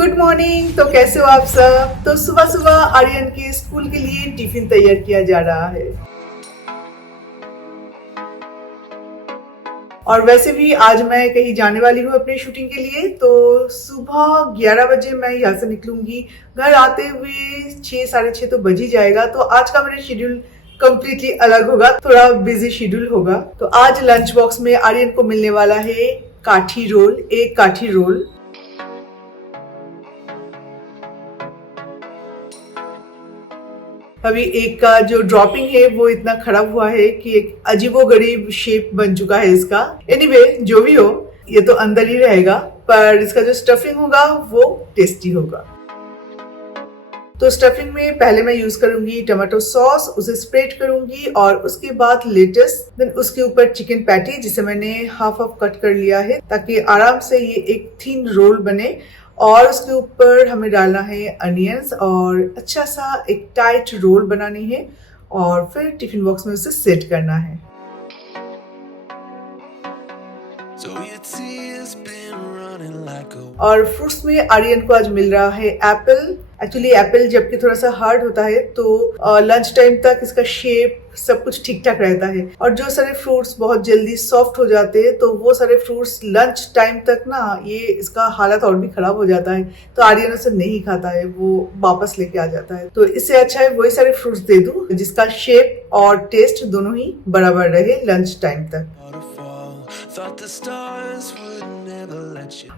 Good morning. तो कैसे हो आप सब। तो सुबह सुबह आर्यन के स्कूल के लिए टिफिन तैयार किया जा रहा है। और वैसे भी आज मैं कहीं जाने वाली हूँ अपनी शूटिंग के लिए। तो सुबह 11 बजे मैं यहाँ से निकलूंगी। घर आते हुए 6 साढ़े 6 तो बज ही जाएगा। तो आज का मेरा शेड्यूल कंप्लीटली अलग होगा, थोड़ा बिजी शेड्यूल होगा। तो आज लंच बॉक्स में आर्यन को मिलने वाला है काठी रोल, एक काठी रोल। अभी एक का जो ड्रॉपिंग है वो इतना खराब हुआ है कि एक अजीबोगरीब शेप बन चुका है इसका। एनीवे, जो भी हो, ये तो अंदर ही रहेगा, पर इसका जो स्टफिंग होगा वो टेस्टी होगा। तो स्टफिंग में पहले मैं यूज करूंगी टमाटो सॉस, उसे स्प्रेड करूंगी और उसके बाद लेटस, देन उसके ऊपर चिकन पैटी जिसे मैंने हाफ हाफ कट कर लिया है ताकि आराम से ये एक थिन रोल बने। और उसके ऊपर हमें डालना है अनियंस और अच्छा सा एक टाइट रोल बनानी है और फिर टिफिन बॉक्स में उसे सेट करना है। और फ्रूट्स में आर्यन को आज मिल रहा है एप्पल। एक्चुअली एप्पल जबकि थोड़ा सा हार्ड होता है तो लंच टाइम तक इसका शेप सब कुछ ठीक ठाक रहता है। और जो सारे फ्रूट्स बहुत जल्दी सॉफ्ट हो जाते हैं तो वो सारे फ्रूट्स लंच टाइम तक ना ये इसका हालत और भी खराब हो जाता है। तो आर्यन उसे नहीं खाता है, वो वापस लेके आ जाता है। तो इससे अच्छा है वही सारे फ्रूट्स दे दूं जिसका शेप और टेस्ट दोनों ही बराबर रहे लंच टाइम तक।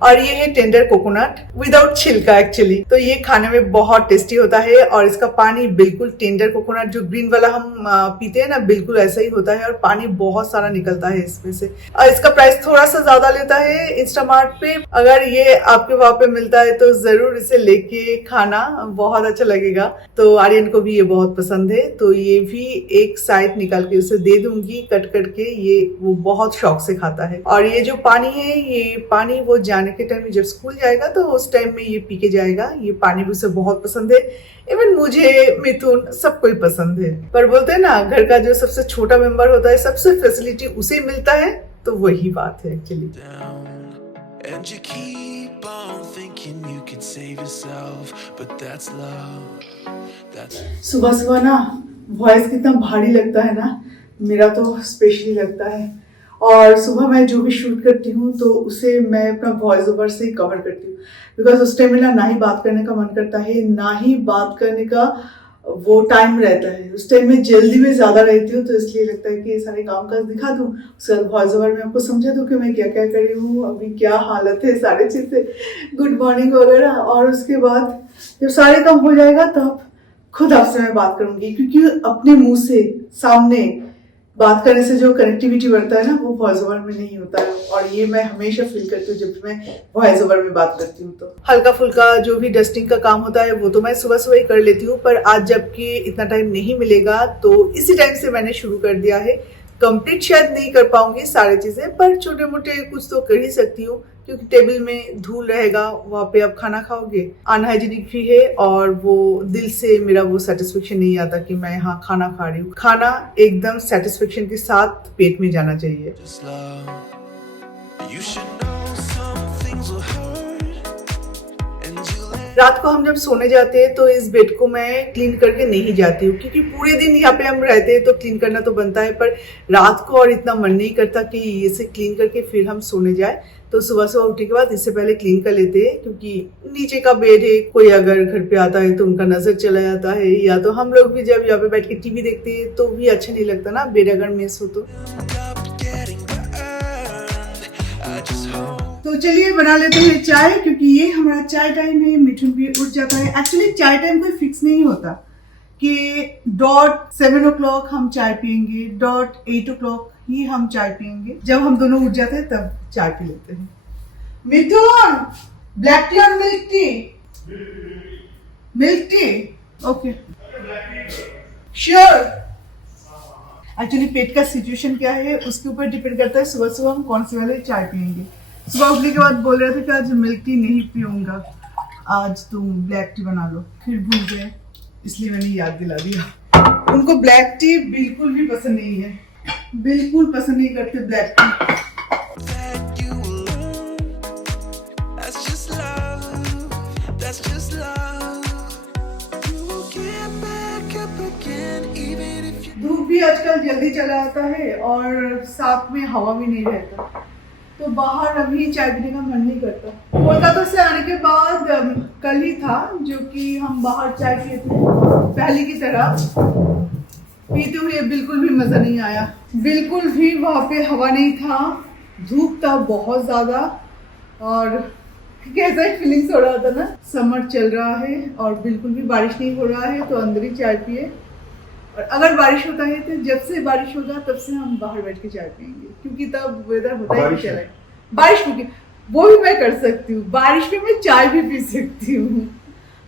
और ये है टेंडर कोकोनट विदाउट छिलका एक्चुअली। तो ये खाने में बहुत टेस्टी होता है और इसका पानी बिल्कुल टेंडर कोकोनट जो ग्रीन वाला हम पीते हैं ना, बिल्कुल ऐसा ही होता है और पानी बहुत सारा निकलता है इसमें से। और इसका प्राइस थोड़ा सा ज्यादा लेता है इंस्टामार्ट पे। अगर ये आपके वहां पे मिलता है तो जरूर इसे लेके खाना, बहुत अच्छा लगेगा। तो आर्यन को भी ये बहुत पसंद है तो ये भी एक साइड निकाल के उसे दे दूंगी कट करके। ये वो बहुत शौक से खाता है। और ये जो पानी है, ये पानी वो जाने के टाइम में जब स्कूल जाएगा तो उस टाइम में ये पी के जाएगा। ये पानी भी उसे बहुत पसंद है। इवन मुझे, मिथुन, सबको ही पसंद है। पर बोलते हैं ना, घर का जो सबसे छोटा मेंबर होता है सबसे फैसिलिटी उसे मिलता है, तो वही बात है एक्चुअली। सुबह सुबह ना वॉइस कितना भारी लगता है ना, मेरा तो स्पेशली लगता है। और सुबह मैं जो भी शूट करती हूँ तो उसे मैं अपना वॉइस ओवर से ही कवर करती हूँ। बिकॉज उस टाइम में ना ही बात करने का मन करता है, ना ही बात करने का वो टाइम रहता है। उस टाइम में जल्दी में ज्यादा रहती हूँ तो इसलिए लगता है कि ये सारे काम काज दिखा दूँ, उसके बाद वॉइस ओवर में आपको समझा दूँ कि मैं क्या क्या कर रही हूँ, अभी क्या हालत है, सारे चीजें, गुड मॉर्निंग वगैरह। और उसके बाद जब सारे काम हो जाएगा तब खुद आपसे मैं बात करूंगी, क्योंकि अपने मुंह से सामने बात करने से जो कनेक्टिविटी बढ़ता है ना, वो वॉइस ओवर में नहीं होता है। और ये मैं हमेशा फील करती हूँ जब मैं वॉइस ओवर में बात करती हूँ। तो हल्का फुल्का जो भी डस्टिंग का काम होता है वो तो मैं सुबह सुबह ही कर लेती हूँ, पर आज जबकि इतना टाइम नहीं मिलेगा तो इसी टाइम से मैंने शुरू कर दिया है। कंप्लीट शायद नहीं कर पाऊंगी सारी चीजें, पर छोटे मोटे कुछ तो कर ही सकती हूँ, क्योंकि टेबल में धूल रहेगा, वहां पे आप खाना खाओगे, अनहाइजीनिक भी है और वो दिल से मेरा वो सेटिस्फेक्शन नहीं आता कि मैं यहाँ खाना खा रही हूँ। खाना एकदम सेटिस्फेक्शन के साथ पेट में जाना चाहिए। रात को हम जब सोने जाते हैं तो इस बेड को मैं क्लीन करके नहीं जाती हूँ, क्योंकि पूरे दिन यहाँ पे हम रहते हैं तो क्लीन करना तो बनता है, पर रात को और इतना मन नहीं करता कि इसे क्लीन करके फिर हम सोने जाए। तो सुबह सुबह उठने के बाद इससे पहले क्लीन कर लेते हैं, क्योंकि नीचे का बेड है, कोई अगर घर पे आता है तो उनका नजर चला जाता है, या तो हम लोग भी जब यहाँ पे बैठ के टीवी देखते हैं तो भी अच्छा नहीं लगता ना बेड अगर मिस हो तो चलिए बना लेते हैं चाय, क्योंकि ये हमारा चाय टाइम है। मिठुन भी उठ जाता है। एक्चुअली चाय टाइम कोई फिक्स नहीं होता कि डॉट 7 o'clock हम चाय पियेंगे, डॉट 8 o'clock ही हम चाय पियेंगे। जब हम दोनों उठ जाते हैं तब चाय पी लेते हैं। मिथुन, ब्लैक टी और milk tea? Milk tea, okay, sure. Actually पेट का सिचुएशन क्या है उसके ऊपर डिपेंड करता है सुबह सुबह हम कौन से वाले चाय पियेंगे। सुबह उठने के बाद बोल रहे थे कि आज मिल्क टी नहीं पीऊंगा, आज तुम ब्लैक टी बना लो, फिर भूल गए, इसलिए मैंने याद दिला दिया। उनको ब्लैक टी बिल्कुल भी पसंद नहीं है, बिल्कुल पसंद नहीं करते black T. that's just love. You will get back up again even if you. धूप भी आजकल जल्दी चला आता है और साथ में हवा भी नहीं रहता, तो बाहर अभी चाय पीने का मन नहीं करता। कोलकाता से आने के बाद कल ही था जो कि हम बाहर चाय पिए थे, पहले की तरह पीते हुए बिल्कुल भी मज़ा नहीं आया। बिल्कुल भी वहाँ पे हवा नहीं था, धूप था बहुत ज़्यादा और कैसा ही फीलिंग्स हो रहा था ना, समर चल रहा है और बिल्कुल भी बारिश नहीं हो रहा है, तो अंदर ही चाय पिए। और अगर बारिश होता है तो जब से बारिश होगा तब से हम बाहर बैठ के चाय पियेंगे, क्योंकि तब वेदर होता ही चला है। बारिश में वो भी मैं कर सकती हूँ, बारिश में मैं चाय भी पी सकती हूँ,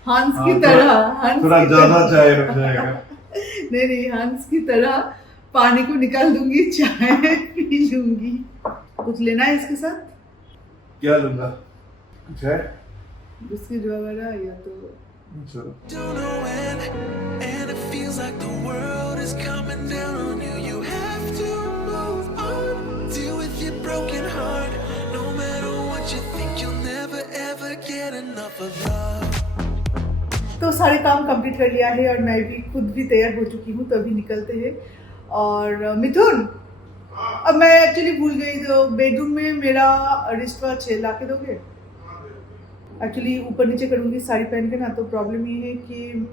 हंस की तरह। हंस थोड़ा ज्यादा चाय हो जाएगा। नहीं, हंस की तरह पानी को निकाल दूंगी, चाय पी लूंगी। कुछ लेना है इसके साथ? क्या लूंगा? कुछ है? बिस्किट वगैरह या तो चलो। Don't know when, and it feels like the world is coming down on you. You have to move on, deal with your broken heart. No matter what you think, you'll never ever get enough of love. तो सारे काम complete कर लिया है और मैं भी खुद भी तैयार हो चुकी हूँ, तो अभी निकलते हैं। और मिथुन, अब मैं एक्चुअली भूल गई, तो बेडरूम में मेरा रिस्ट वॉच ला के दोगे? एक्चुअली ऊपर नीचे करूँगी साड़ी पहन के ना, तो प्रॉब्लम ये है कि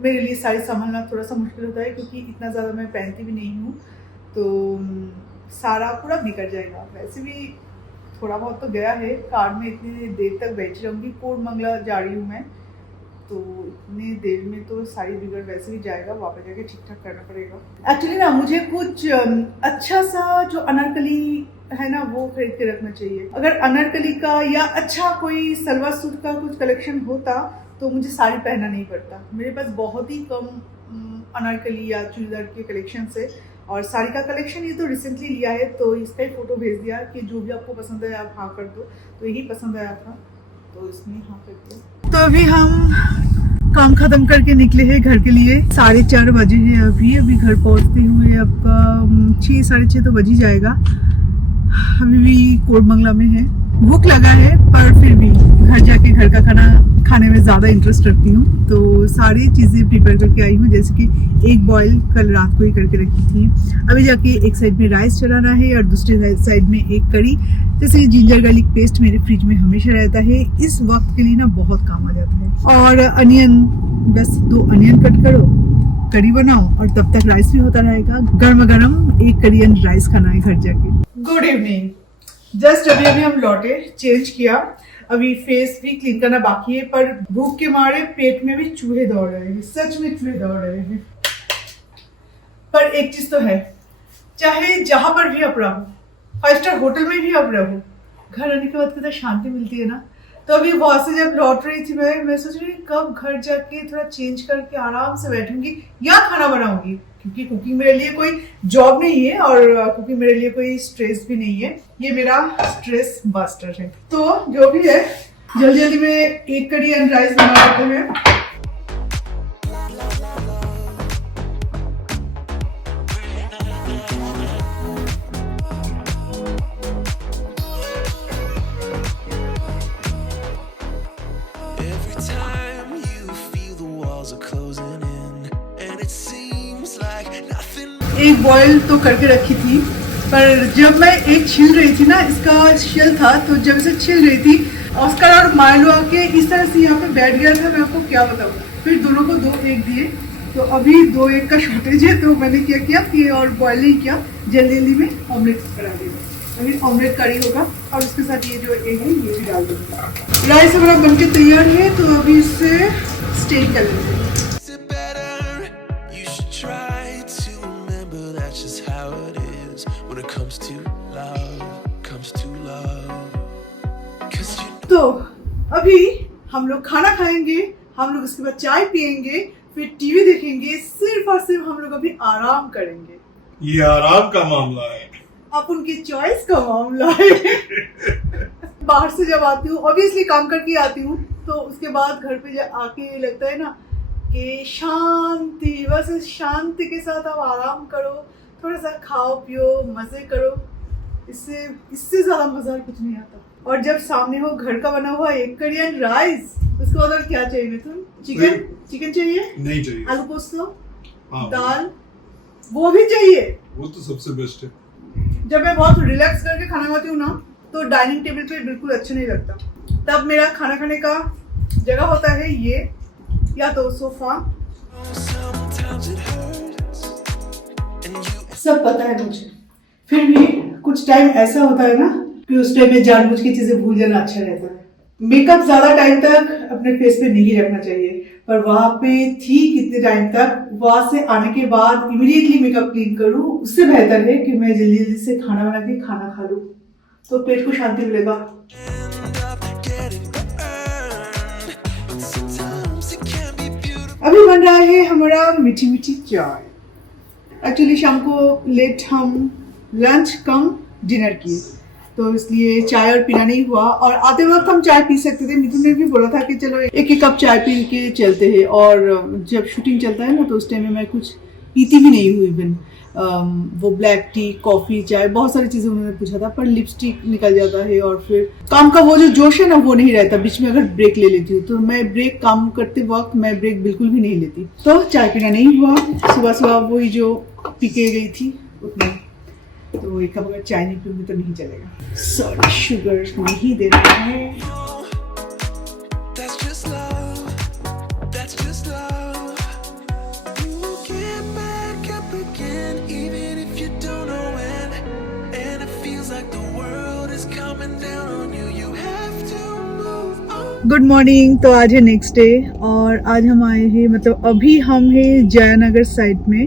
मेरे लिए साड़ी संभालना थोड़ा सा मुश्किल होता है, क्योंकि इतना ज़्यादा मैं पहनती भी नहीं हूँ, तो सारा पूरा बिगड़ जाएगा। वैसे भी थोड़ा बहुत तो गया है, कार में इतनी देर तक बैठी रहूँगी, कोरमंगला जा रही हूँ मैं, तो इतनी देर में तो साड़ी बिगड़ वैसे भी जाएगा, वापस जाके ठीक ठाक करना पड़ेगा। एक्चुअली ना मुझे कुछ अच्छा सा जो अनारकली है ना वो खरीद के रखना चाहिए। अगर अनारकली का या अच्छा कोई सलवार सूट का कुछ कलेक्शन होता तो मुझे साड़ी पहनना नहीं पड़ता। मेरे पास बहुत ही कम अनारकली या चूड़ीदार के कलेक्शन है, और साड़ी का कलेक्शन ये तो रिसेंटली लिया है, तो इसका ही फोटो भेज दिया कि जो भी आपको पसंद है आप हाँ कर दो, तो यही पसंद आया था तो इसमें हाँ कर दिया। तो अभी हम काम खत्म करके निकले हैं घर के लिए। 4:30 बजे है अभी घर पहुंचते हुए आपका 6 साढ़े 6 तो बज ही जाएगा। अभी भी कोरमंगला में है, भूख लगा है, पर फिर भी घर जाके घर का खाना खाने में ज़्यादा इंटरेस्ट रखती हूँ, तो सारी चीज़ें प्रिपेयर करके आई हूँ। जैसे कि एक बॉईल कल रात को ही करके रखी थी, अभी जाके एक साइड में राइस चढ़ाना है और दूसरी साइड में एक करी। जैसे जिंजर गार्लिक पेस्ट मेरे फ्रिज में हमेशा रहता है, इस वक्त के लिए ना बहुत काम आ जाता है। और अनियन, बस 2 अनियन कट करो, करी बनाओ और तब तक राइस भी होता रहेगा। गर्म गर्म एक करी एंड राइस खाना है घर जाके। गुड इवनिंग, जस्ट अभी हम लौटे, चेंज किया, अभी फेस भी क्लीन करना बाकी है, पर भूख के मारे पेट में भी चूहे दौड़ रहे हैं, सच में चूहे दौड़ रहे हैं। पर एक चीज तो है, चाहे जहां पर भी आप रहो, 5 स्टार होटल में भी आप रहो, घर आने के बाद कितना शांति मिलती है ना। तो अभी वहां से जब लौट रही थी मैं सोच रही कब घर जाके थोड़ा चेंज करके आराम से बैठूंगी या खाना बनाऊंगी, क्योंकि कुकिंग मेरे लिए कोई जॉब नहीं है और कुकिंग मेरे लिए कोई स्ट्रेस भी नहीं है, ये मेरा स्ट्रेस बस्टर है। तो जो भी है जल्दी में एक करी एंड राइस बना लेते हैं। Every time you feel the walls are closing in, and it seems like nothing. एक बॉईल तो करके रखी थी, पर जब मैं एक छील रही थी ना, इसका शेल था, तो जब इसे छील रही थी ऑस्कर और माइलो आके इस तरह से यहाँ पे बैठ गया था, मैं आपको क्या बताऊँ। फिर दोनों को 2 एग दिए, तो अभी 2 एग का शॉर्टेज है, तो मैंने क्या किया कि और बॉईल नहीं किया, जल्दी में ऑमलेट बना दिया। अभी ऑमलेट करी होगा और उसके साथ ये जो एग है ये भी डाल दूँगा। राइस हमारा बनके तैयार है, तो अभी इसे स्टेन कर लेते हैं। Is it better? You should try to remember that's just how it is when it comes to love, comes to love. 'Cause you तो अभी हम लोग खाना खाएंगे, हम लोग उसके बाद चाय पियेंगे, फिर टीवी देखेंगे, सिर्फ और सिर्फ हम लोग अभी आराम करेंगे। ये आराम का मामला है। अब उनकी चॉइस का मामला है। बाहर से जब आती हूँ, ऑब्वियसली काम करके आती हूँ, तो उसके बाद घर पे आके लगता है ना कि शांति, बस इस शांति के साथ आप आराम करो, थोड़ा सा खाओ पियो, मजे करो, इससे ज्यादा मजा कुछ नहीं आता। और जब सामने हो घर का बना हुआ एग करी एंड राइस, उसके बाद और क्या चाहिए मिथुन? चिकन चाहिए? नहीं चाहिए। आलू पोस्तो, हाँ, दाल, वो भी चाहिए। वो तो सबसे बेस्ट है। जब मैं बहुत रिलैक्स करके खाना खाती हूँ ना, तो डाइनिंग टेबल पे बिल्कुल अच्छा नहीं लगता। तब मेरा खाना खाने का जगह होता है ये, या तो sofa. Sometimes it hurts, and you सब पता है मुझे, फिर भी कुछ टाइम ऐसा होता है ना कि उस टाइम में जानबूझ के चीजें भूल जाना अच्छा रहता है। मेकअप ज्यादा टाइम तक अपने फेस पे नहीं रखना चाहिए, पर वहां पे थी कितने टाइम तक, वहां से आने के बाद इमीडिएटली मेकअप क्लीन करूँ, उससे बेहतर है कि मैं जल्दी जल्दी से खाना बना के खाना खा लूँ, तो पेट को शांति मिलेगा। end up getting burned, but sometimes it can be beautiful. अभी बन रहा है हमारा मीठी मीठी चाय। एक्चुअली शाम को लेट हम लंच कम डिनर किए, तो इसलिए चाय और पीना नहीं हुआ। और आते वक्त हम चाय पी सकते थे, मिथुन ने भी बोला था कि चलो एक एक कप चाय पी के चलते हैं। और जब शूटिंग चलता है ना, तो उस टाइम में मैं कुछ पीती भी नहीं हुई। इवन वो ब्लैक टी, कॉफी, चाय, बहुत सारी चीजें उन्होंने पूछा था, पर लिपस्टिक निकल जाता है और फिर काम का वो जो जोश है ना, वो नहीं रहता। बीच में अगर ब्रेक ले लेती हूँ तो मैं ब्रेक, काम करते वक्त मैं ब्रेक बिल्कुल भी नहीं लेती। तो चाय पीना नहीं हुआ। सुबह सुबह वही जो पी के गई थी उतना, तो एक कप अगर चाय नहीं पीऊंगी तो नहीं चलेगा। सॉरी, शुगर नहीं दे रहा है। That's just love. That's just love. You get back up again, even if you don't know when. And it feels like the world is coming down on you. You have to move on. Good morning. तो आज है next day और आज हम आए हैं, मतलब अभी हम हैं जयनगर साइड में,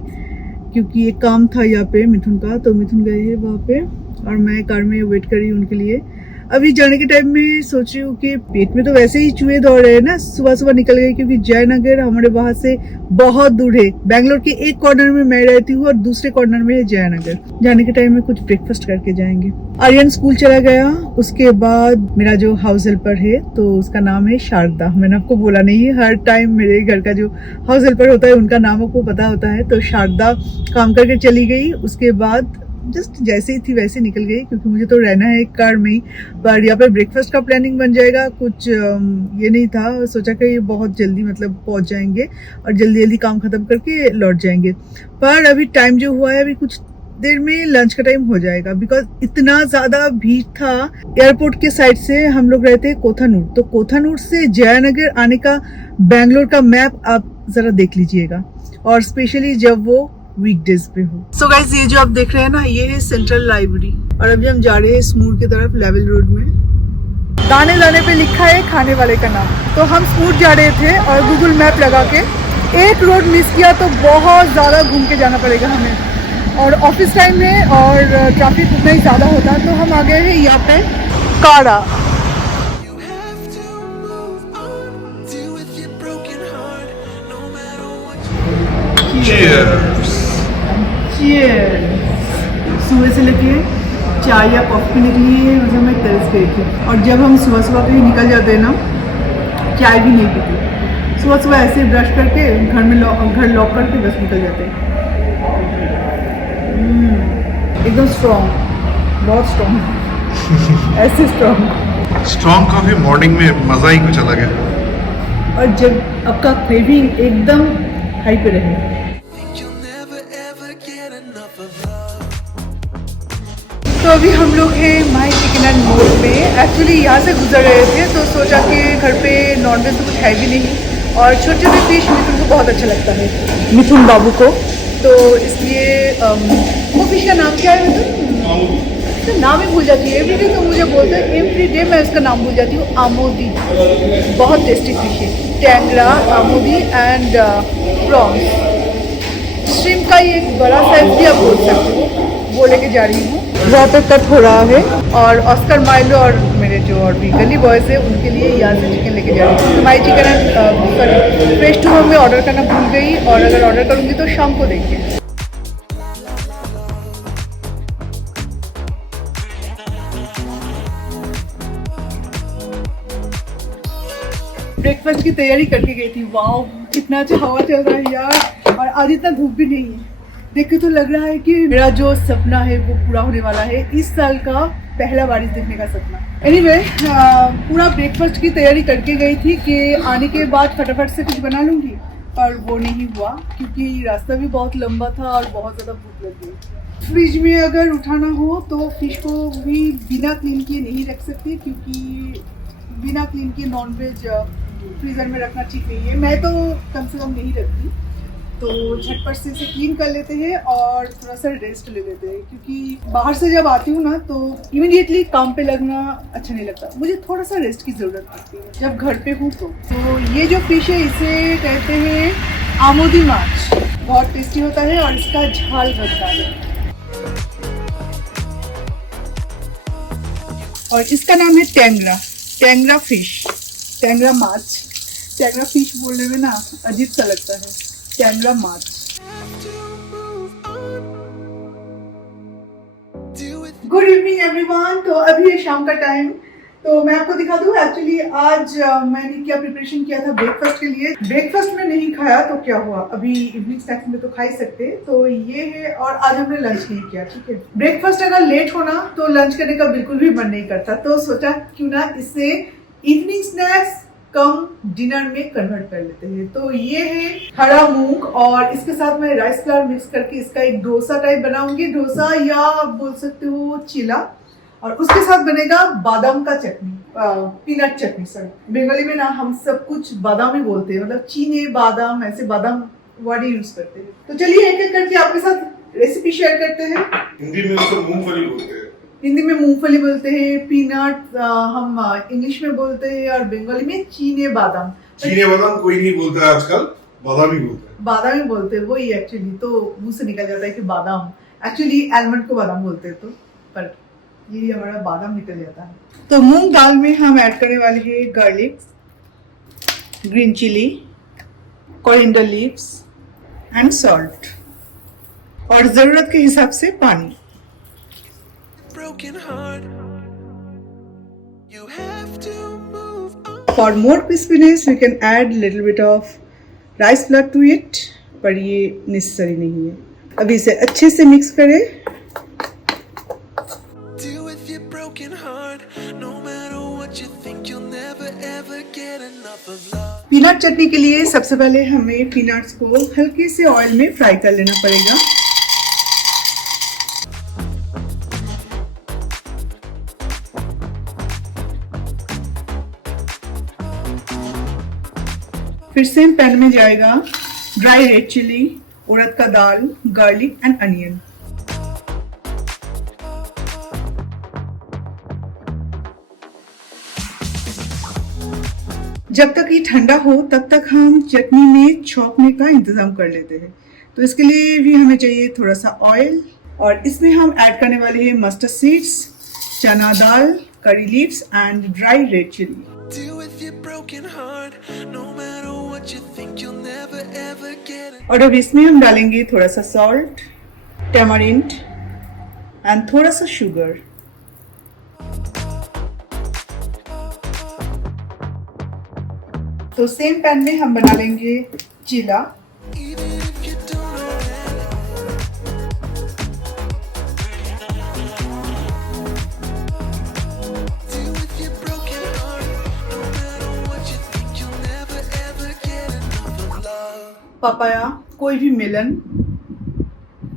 क्योंकि एक काम था यहाँ पे मिथुन का, तो मिथुन गए हैं वहाँ पे और मैं कार में वेट कर रही हूँ उनके लिए। अभी जाने के टाइम में सोच रही हूँ कि पेट में तो वैसे ही चूहे दौड़ रहे हैं ना, सुबह सुबह निकल गए, क्योंकि जयनगर हमारे वहाँ से बहुत दूर है। बैंगलोर के एक कॉर्नर में मैं रहती हूँ और दूसरे कॉर्नर में है जयनगर। जाने के टाइम में कुछ ब्रेकफास्ट करके जाएंगे। आर्यन स्कूल चला गया, उसके बाद मेरा जो हाउस हेल्पर है, तो उसका नाम है शारदा। मैंने आपको बोला नहीं है, हर टाइम मेरे घर का जो हाउस हेल्पर होता है उनका नाम आपको पता होता है। तो शारदा काम करके चली गई, उसके बाद जस्ट जैसे ही थी वैसे निकल गई, क्योंकि मुझे तो रहना है कार में ही। पर यहाँ पे ब्रेकफास्ट का प्लानिंग बन जाएगा, कुछ ये नहीं था। सोचा कि ये बहुत जल्दी मतलब पहुँच जाएंगे और जल्दी जल्दी काम खत्म करके लौट जाएंगे। पर अभी टाइम जो हुआ है, अभी कुछ देर में लंच का टाइम हो जाएगा, बिकॉज इतना ज्यादा भीड़ था। एयरपोर्ट के साइड से हम लोग रहते हैं कोथानूर, तो कोथानूर से जयनगर आने का बैंगलोर का मैप आप जरा देख लीजिएगा, और स्पेशली जब वो वीकडेज पे हो। सो गाइस, ये जो आप देख रहे हैं ना, ये है सेंट्रल लाइब्रेरी, और अभी हम जा रहे हैं स्मूर की तरफ, लेवल रोड में। दाने दाने पे लिखा है खाने वाले का नाम, तो हम स्मूर जा रहे थे और गूगल मैप लगा के एक रोड मिस किया तो बहुत ज्यादा घूम के जाना पड़ेगा हमें, और ऑफिस टाइम में और ट्रैफिक उतना ही ज्यादा होता है। तो हम आ गए हैं यहाँ पे काड़ा। You have to move on. Deal with your broken heart, no matter what you Cheers. सुबह से लेके चाय या कॉफी पीने के लिए मतलब मैं तरस गई थी, और जब हम सुबह सुबह कहीं निकल जाते हैं ना, चाय भी नहीं पीती। सुबह सुबह ऐसे ब्रश करके घर में घर लॉक करके बस निकल जाते हैं। एकदम स्ट्रॉन्ग, बहुत स्ट्रॉन्ग, ऐसे स्ट्रॉन्ग। स्ट्रॉन्ग कॉफी मॉर्निंग में मजा ही कुछ अलग है। और जब आपका क्रेविंग एकदम हाई पे रहे। think you'll never ever get enough of love. तो अभी हम लोग हैं माई चिकन एंड मोर में। एक्चुअली यहाँ से गुजर रहे थे, तो सोचा कि घर पे नॉनवेज तो कुछ है भी नहीं, और छोटे छोटे फिश मिथुन को बहुत अच्छा लगता है, मिथुन बाबू को। तो इसलिए वो फिश का नाम क्या है मिथुन? तो नाम ही भूल जाती है एवरीडे, तो मुझे बोलते हैं एवरीडे मैं उसका नाम भूल जाती हूँ। आमोदी, बहुत टेस्टी फिश है। Tangra, amodi and prawns. Shrimp का ही एक बड़ा साइज भी आप बोल सकते हो, वो लेके जा रही हूँ। वहाँ पे कट हो रहा है, और ऑस्कर माइलो और मेरे जो और भी गली बॉयज़ है उनके लिए यहाँ से चिकन लेके जा रही हूँ। My chicken and sorry fresh to home में ऑर्डर करना भूल गई, और अगर ऑर्डर करूँगी तो शाम को देंगे। ब्रेकफास्ट की तैयारी करके गई थी। वाओ, कितना अच्छा हवा चल रहा है यार, और आज इतना धूप भी नहीं है। देख के तो लग रहा है कि मेरा जो सपना है वो पूरा होने वाला है। इस साल का पहला बारिश देखने का सपना। एनीवे पूरा ब्रेकफास्ट की तैयारी करके गई थी कि आने के बाद फटाफट से कुछ बना लूँगी, पर वो नहीं हुआ क्योंकि रास्ता भी बहुत लंबा था और बहुत ज़्यादा भूख लग गई। फ्रिज में अगर उठाना हो तो फिश को भी बिना क्लीन किए नहीं रख सकती, क्योंकि बिना क्लीन किए नॉनवेज फ्रीज़र में रखना ठीक नहीं है। मैं तो कम से कम नहीं रखती, तो झटपट से इसे क्लीन कर लेते हैं और थोड़ा सा रेस्ट ले लेते हैं, क्योंकि बाहर से जब आती हूँ ना तो इमीडिएटली काम पे लगना अच्छा नहीं लगता। मुझे थोड़ा सा रेस्ट की ज़रूरत पड़ती है जब घर पे हूँ तो ये जो फिश है इसे कहते हैं आमोदी माछ। बहुत टेस्टी होता है और इसका झाल बनता है और इसका नाम है टेंगरा फिश, टेंगरा माछ। टेंगरा फिश बोलने में ना अजीब सा लगता है, टेंगरा माछ। Good evening everyone. तो अभी है शाम का टाइम, तो मैं आपको दिखा दूँ एक्चुअली आज मैंने क्या प्रिपरेशन किया था ब्रेकफास्ट के लिए। ब्रेकफास्ट में नहीं खाया तो क्या हुआ, अभी इवनिंग स्नैक्स में तो खा ही सकते। तो ये है, और आज हमने लंच नहीं किया, ठीक है। ब्रेकफास्ट अगर लेट होना तो लंच करने का बिल्कुल भी मन नहीं करता, तो सोचा क्यों ना इसे इवनिंग स्नैक्स कम डिनर में कन्वर्ट कर लेते हैं। तो ये है हरा मूंग और इसके साथ मैं राइस फ्लावर मिक्स करके इसका एक डोसा टाइप बनाऊंगी, डोसा या बोल सकते हो चिला। और उसके साथ बनेगा बादाम का चटनी, पीनट चटनी। सर बंगाली में ना हम सब कुछ बादाम ही बोलते हैं, मतलब चीने बादाम ऐसे बादाम वर्ड यूज करते हैं। तो चलिए एक एक करके आपके साथ रेसिपी शेयर करते हैं। हिंदी में उसको मूंगफली बोलते हैं। हिंदी में मूंगफली बोलते हैं, पीनट हम इंग्लिश में बोलते हैं, और बंगाली में चीने बादाम। चीने बादाम कोई नहीं बोलता है आजकल, बादाम ही बोलते हैं। बादाम ही बोलते हैं वही एक्चुअली, तो मुंह से निकल जाता है कि बादाम। एक्चुअली आलमंड को बादाम बोलते हैं, तो पर ये हमारा बादाम निकल जाता है। तो मूंग दाल में हम ऐड करने वाले हैं garlic, green chilli, coriander leaves and salt, और जरूरत के हिसाब से पानी। Broken heart. You have to move on. For more crispiness, we can add little bit of rice flour to it, पर ये necessary नहीं है। अभी इसे अच्छे से मिक्स करें। Deal with your broken heart. No matter what you think, you'll never ever get enough of love. Peanut chutney के लिए सबसे पहले हमें पीनट्स को हल्के से ऑयल में फ्राई कर लेना पड़ेगा। फिर सेम पैन में जाएगा ड्राई रेड चिली, उड़द का दाल, गार्लिक एंड अनियन। जब तक ये ठंडा हो तब तक हम चटनी में छौंकने का इंतजाम कर लेते हैं। तो इसके लिए भी हमें चाहिए थोड़ा सा ऑयल, और इसमें हम ऐड करने वाले हैं mustard seeds, chana dal, curry leaves and dry red chilli. Deal with your broken heart. No matter what you think, you'll never ever get it. और अब इसमें हम डालेंगे थोड़ा सा सॉल्ट, टैमरिंड एंड थोड़ा सा शुगर। तो सेम पैन में हम बना लेंगे चिला। Even if you don't know it. Deal with your broken heart. No matter what you think, you'll never ever get enough of love. Papaya, कोई भी मेलन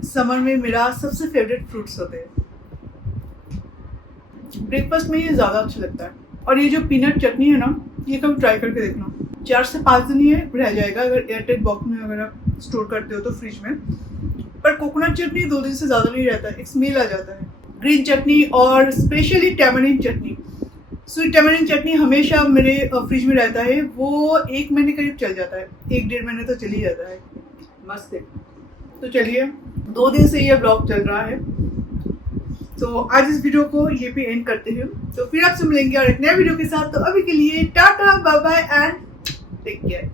समर में मेरा सबसे फेवरेट फ्रूट्स होते हैं। ब्रेकफास्ट में ये ज़्यादा अच्छा लगता है। और ये जो पीनट चटनी है ना, ये कभी ट्राई करके देखना। 4 से 5 दिन ये रह जाएगा अगर एयरटाइट बॉक्स में अगर आप स्टोर करते हो तो फ्रिज में। पर कोकोनट चटनी 2 दिन से ज़्यादा नहीं रहता है, एक स्मेल आ जाता है। ग्रीन चटनी और स्पेशली टैमरिन चटनी, स्वीट टैमरिन चटनी हमेशा मेरे फ्रिज में रहता है। वो 1 महीने करीब चल जाता है, 1-1.5 महीने तो चल ही जाता है। मस्त है। तो चलिए 2 दिन से ये ब्लॉग चल रहा है, तो आज इस वीडियो को ये पे एंड करते हैं। तो फिर आपसे मिलेंगे और एक नए वीडियो के साथ। तो अभी के लिए tata, bye bye and take care.